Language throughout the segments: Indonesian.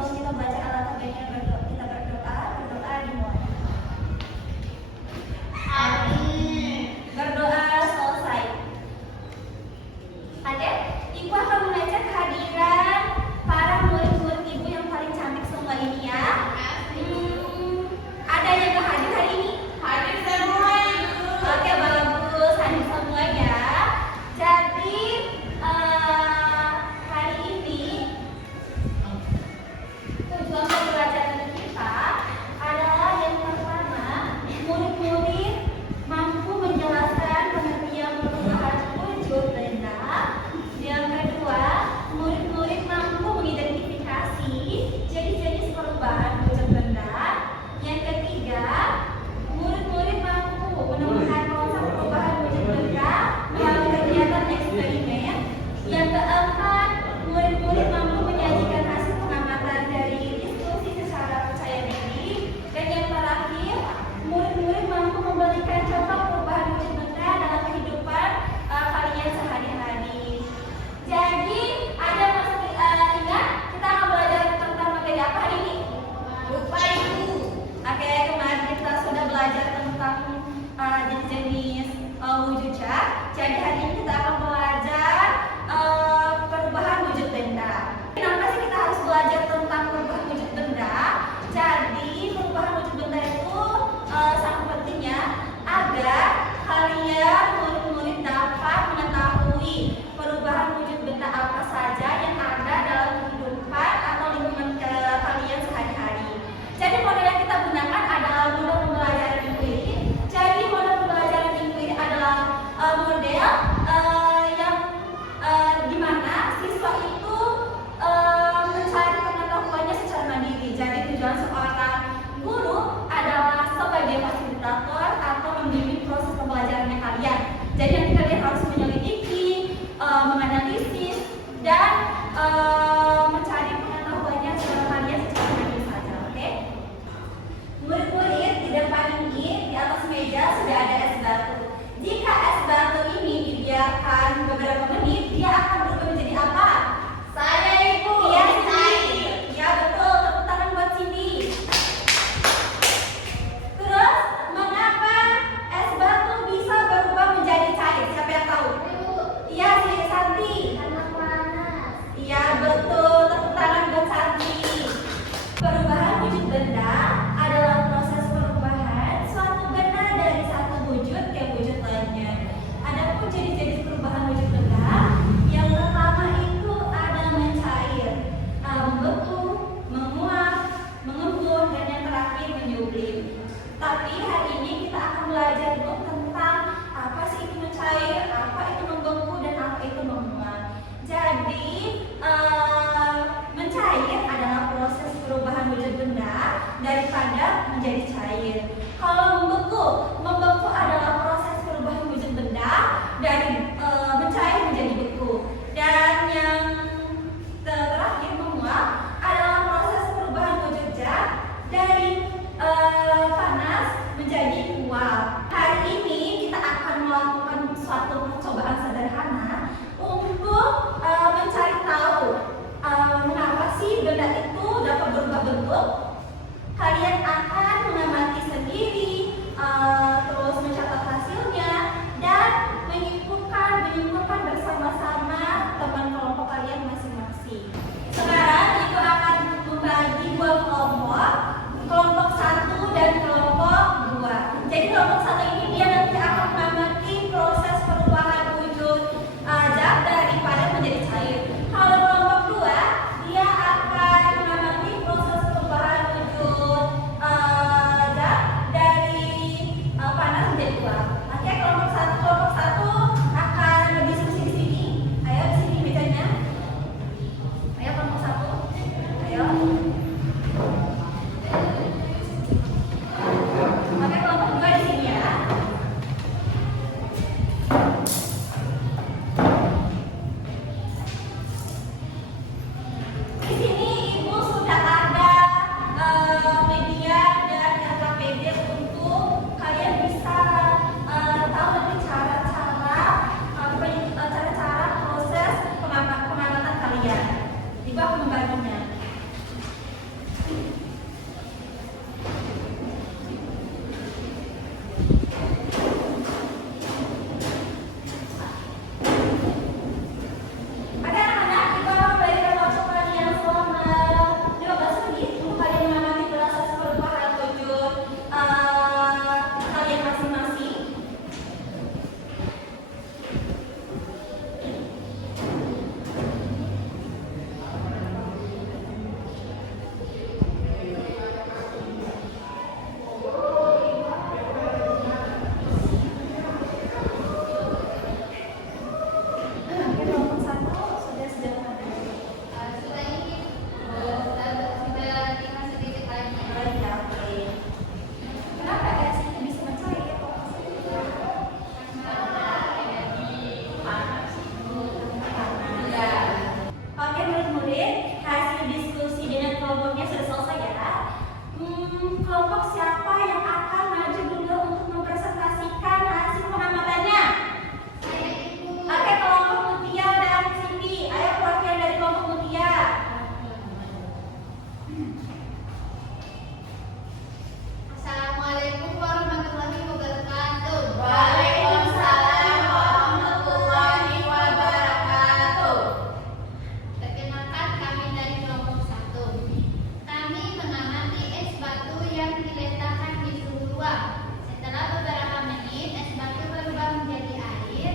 sebelum kita belajar alfabetnya kita berdoa dimulai. Amin. Berdoa selesai. Adik, Ibu akan mengajak kehadiran para murid-murid Ibu yang paling cantik semua ini ya. Ada yang gak hadir hari ini? Hadir semua. Oke, bagus, hadir semua ya. Jadi hari ini tujuan pembelajaran kita adalah yang pertama, murid-murid mampu menjelaskan pengertian perubahan wujud benda. Yang kedua, murid-murid mampu mengidentifikasi jenis-jenis perubahan wujud benda. Yang ketiga, murid-murid mampu menemukan konsep perubahan wujud benda melalui kegiatan eksperimen. Yang keempat, murid-murid mampu menyajikan hasil pengamatan dari diskusi secara percaya diri. Dan yang terakhir, murid-murid mampu memberikan contoh perubahan wujud benda dalam kehidupan kalian sehari-hari. Jadi, ada ingat kita akan belajar tentang materi apa hari ini? Lupa Ibu. Oke, kemarin kita sudah belajar tentang jenis-jenis wujudnya. Jadi hari ini kita akan belajar perubahan wujud benda. Kenapa sih kita harus belajar tentang perubahan wujud benda? Jadi perubahan wujud benda itu sangat pentingnya agar kalian murid-murid dapat mengetahui perubahan wujud benda apa saja yang ada dalam kehidupan atau lingkungan kalian sehari-hari. Jadi model yang kita gunakan adalah model pembelajaran inquiry. Jadi model pembelajaran inquiry adalah model yang dimana siswa itu mencari pengetahuannya secara mandiri. Jadi tujuan seorang guru adalah sebagai fasilitator atau membimbing proses pembelajarannya kalian. Jadi nanti kalian harus menyelidiki, menganalisis, dan mencari pengetahuannya secara kalian secara mandiri saja. Oke? Murid-murid, di depan ini di atas meja sudah ada es batu. Jika es batu ini dibiarkan beberapa menit, dia akan berubah menjadi apa? Saya Ibu. Iya, Cindy. Ya betul, tepuk tangan buat Cindy. Terus, mengapa es batu bisa berubah menjadi cair? Siapa yang tahu? Iya, Cindy Santi. Karena panas. Iya betul, tepuk tangan buat Santi. Perubahan wujud benda adalah proses perubahan suatu benda dari satu wujud ke wujud lainnya. Adapun jenis-jenis perubahan wujud benda, yang pertama itu ada mencair, membeku, menguap, mengembun, dan yang terakhir menyublim. Tapi hari ini kita akan belajar dulu tentang apa sih itu mencair, apa itu membeku, dan apa itu menguap. Jadi mencair adalah proses perubahan wujud benda daripada menjadi cair. Kalau membeku adalah proses perubahan wujud benda dari mencair menjadi beku. Dan yang terakhir menguap adalah proses perubahan wujud zat dari panas menjadi uap. Hari ini kita akan melakukan suatu percobaan sederhana untuk mencari tahu mengapa sih benda itu dapat berubah bentuk. Kalian akan mengamati sendiri, terus mencatat hasilnya, dan menyimpulkan bersama-sama teman kelompok kalian masing-masing. Sekarang Ibu akan membagi dua kelompok 1 dan kelompok 2. Jadi kelompok 1 ini dia nanti akan mengamati proses perubahan wujud zat daripada menjadi cair. Kalau kelompok 2 dia akan mengamati proses perubahan wujud zat dari panas menjadi uap. Oke, kelompok 1 akan berdiskusi di sini. Ayo di sini mejanya. Ayo kelompok 1. Ayo. Oke, kelompok 2 di sini ya. Di sini Ibu sudah ada media dan LKPD untuk kalian bisa tahu nanti cara-cara proses pengamatan kalian. Ibu akan membantunya. Kelompok siapa yang akan maju dulu untuk mempresentasikan hasil pengamatannya? Saya Ibu. Oke, kelompok Mutia dan Cindy. Ayo perwakilan dari kelompok Mutia. Assalamualaikum warahmatullahi wabarakatuh. Waalaikumsalam warahmatullahi wabarakatuh. Perkenalkan, kami dari kelompok 1. Kami mengamati es batu yang diletakkan di suhu ruang. Setelah beberapa menit, es batu berubah menjadi air.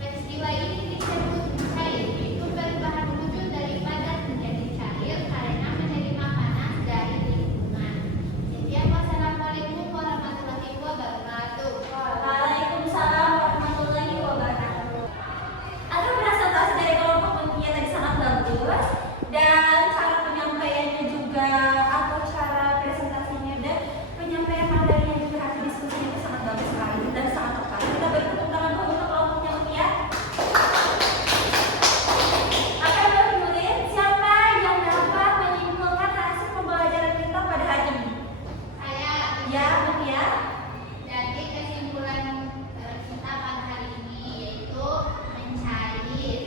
Peristiwa ini disebut cair, yaitu perubahan wujud dari padat menjadi cair karena menerima panas dari lingkungan. Sekian, wassalamualaikum warahmatullahi wabarakatuh. Waalaikumsalam warahmatullahi wabarakatuh. Ada presentasi dari kelompok Mutia tadi sangat bagus, dan cara penyampaiannya juga atau cara presentasinya dan penyampaian materinya juga hasil diskusinya itu sangat bagus sekali dan sangat tepat. Kita beri tepuk tangan dulu untuk kelompoknya Mutia. Oke, murid, siapa yang dapat menyimpulkan hasil pembelajaran kita pada hari ini? Saya Ya, Mutia. Jadi kesimpulan kita pada hari ini yaitu mencair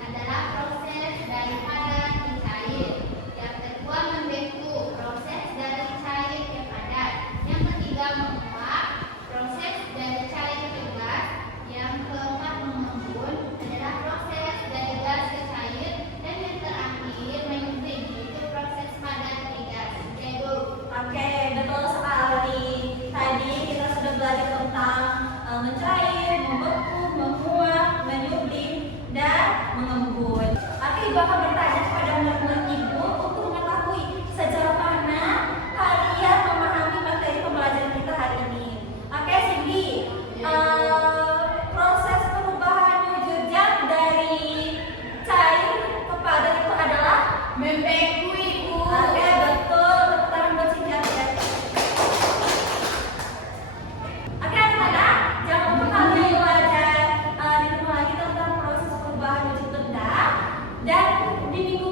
adalah proses dari padat ke cair. Yang kedua, membeku, proses dari cair ke padat. Yang ketiga, menguap, proses dari cair ke gas. Yang keempat, mengembun, adalah proses dari gas ke cair. Dan yang terakhir, menyuling, yaitu proses padat ke gas. Oke, Bu. Oke, betul sekali. Tadi kita sudah belajar tentang mencair, membeku, menguap, menyublim, dan mengembun. Oke, Ibu akan bertanya kepada murid-murid Ibu untuk mengetahui sejauh mana kalian memahami materi pembelajaran kita hari ini. Oke, Cindy, proses perubahan wujud zat dari cair ke padat itu adalah Membeku, Ibu. Oke, betul. Tepuk tangan buat Cindy ya. Oke, anak-anak, jangan lupa kalian belajar di rumah lagi tentang proses perubahan wujud benda. Dan di minggu